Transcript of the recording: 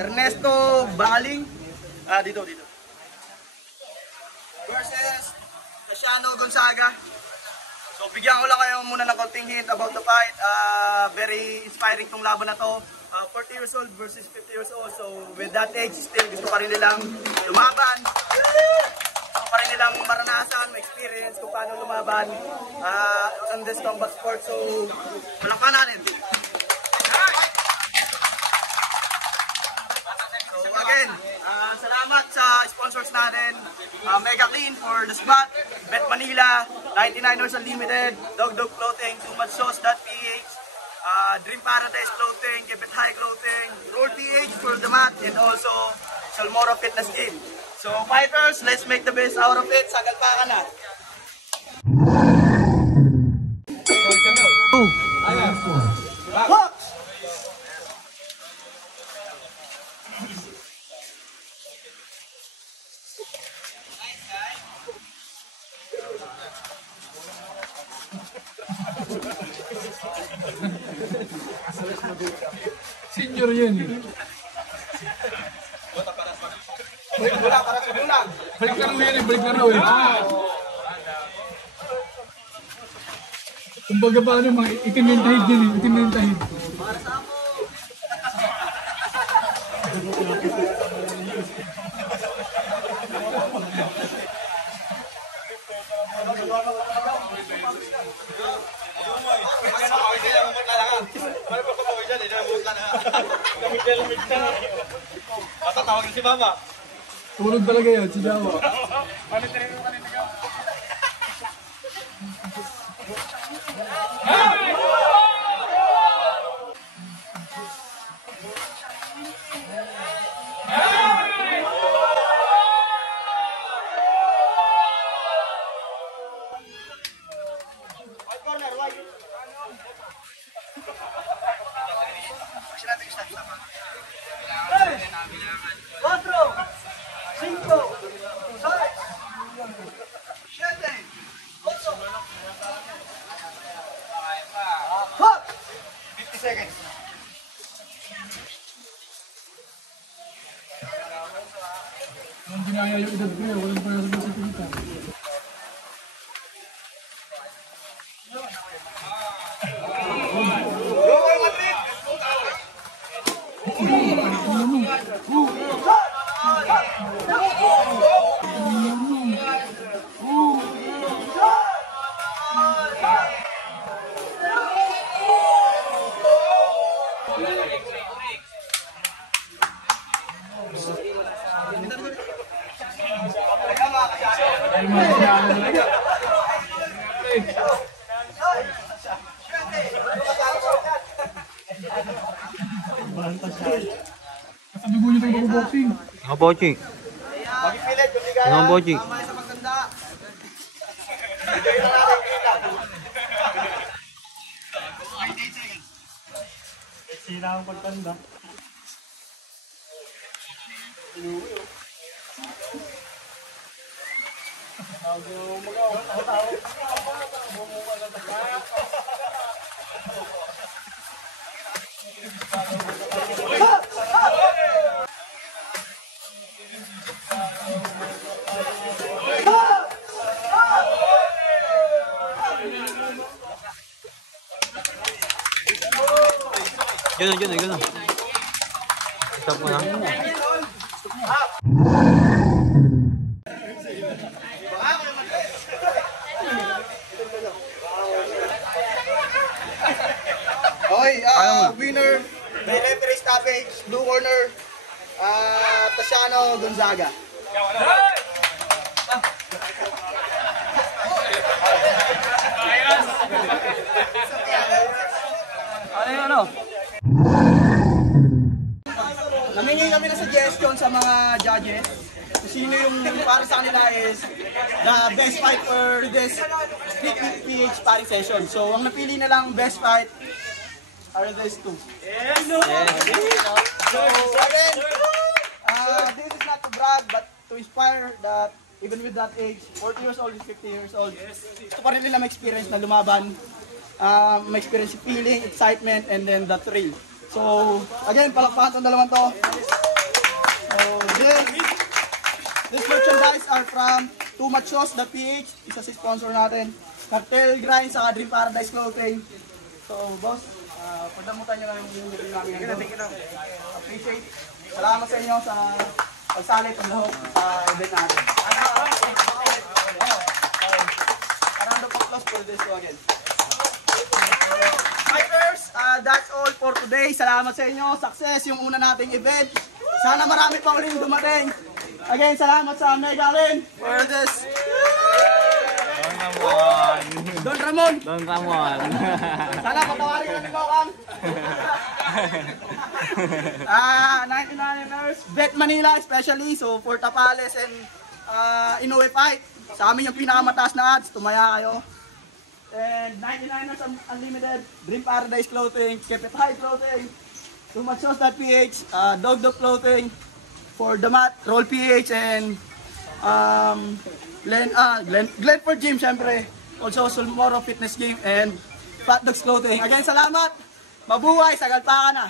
Ernesto Baling. Dito. Versus Luciano Gonzaga. So bigyan ko lang kayo muna ng konting hint about the fight. Very inspiring tong laban na to. 40 years old versus 50 years old. So with that age, still gusto pa rin nilang lumaban. Gusto pa rin nilang maranasan, experience kung paano lumaban on this combat sport. So malakpan natin. So again, salamat sa sponsors natin. Mega Clean for the spot, Bet Manila, 99ers Unlimited, Dog Clothing, TooMuchSauce.ph, Dream Paradise Clothing, Keep It High Clothing, Roll PH for the mat, and also Salmora Fitness Gym. So fighters, let's make the best out of it. Sagal pa ka na. Senior yan eh. Balik ka na yan eh, balik ka na eh. Kumbaga ba ano, mga itim yung tahid yan eh, itim yung tahid. Basta tawagin si Mama. Tulog talaga yan, si Jawa. Ang ginaya yung edad ko, walang payas na sa pinita. Kasabi mo nyo tayo boxing. Ako boxing. Magipilit, kung di kaya, Ako boxing. mamaya sa maganda. Sira ang pagtanda. Yun. Stop mo na. Okay, winner, may referee stoppage, blue corner, Luciano Gonzaga. Ano? Namingi kami ng suggestion sa mga judges kung sino yung para sa kanila is the best fight for this Split PH sparring session. So, ang napili na lang best fight are these two. Yes. So, again, this is not to brag but to inspire that even with that age, 40 years old is 50 years old, gusto pa rin nila ma-experience na lumaban, ma-experience feeling, excitement, and then the thrill. So, again, palakpakan itong dalawang to. So, this merchandise are from Too Much Sauce, the PH. Isa si sponsor natin. Cartel Grind sa Dream Paradise Clothing. So, boss, pagdamutan nyo lang yung review namin. Appreciate. Salamat sa inyo sa pagsalit ng lahok sa event natin. Round of applause for this one again. Fighters, that's all for today. Salamat sa inyo. Success yung una nating event. Sana marami pa ulit dumating. Again, salamat sa Mega Lin for this. Don Ramon. Don Ramon. Sana patawarin ka ni Bawang. 99ers, Bet Manila especially, so for Tapales and Inoue Fight. Sa amin yung pinakamataas na odds, tumaya kayo. And 99ers Unlimited, Dream Paradise Clothing, Keep It High Clothing, Too Much Sauce.ph, Dog Clothing, for the mat, Roll PH, and Glenford Gym, syempre. Also, Sulmoro Fitness Gym, and Fat Dogs Clothing. Again, salamat! Mabuhay! Sagalpakan na!